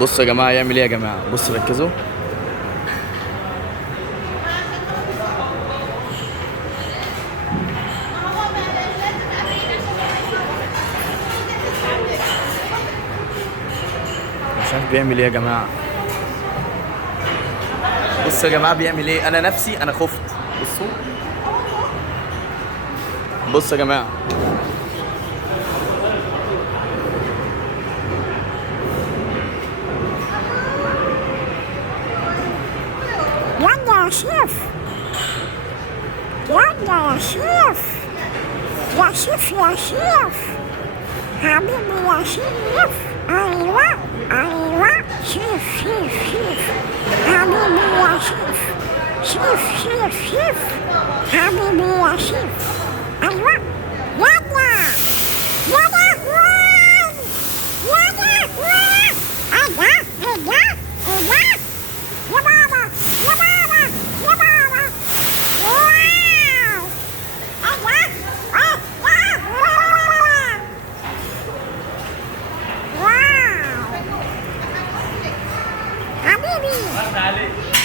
بصوا يا جماعه يعمل ايه يا جماعه، بصوا ركزوا. مش عارف بيعمل ايه يا جماعه. بصوا يا جماعه بيعمل ايه، انا نفسي انا خفت. بصوا بصوا يا جماعه. يلا يا شيف، يلا يا شيف، يا شيف يا شيف، حبيبي يا شيف. ايوه ايوه، شيف شيف شيف، حبيبي يا شيف. شيف شيف شيف، حبيبي يا شيف. ايوه يلا يلا وين، يلا وين. ايوه ايوه ايوه، يا بابا يا بابا يا بابا. واو ايوه واو حبيبي.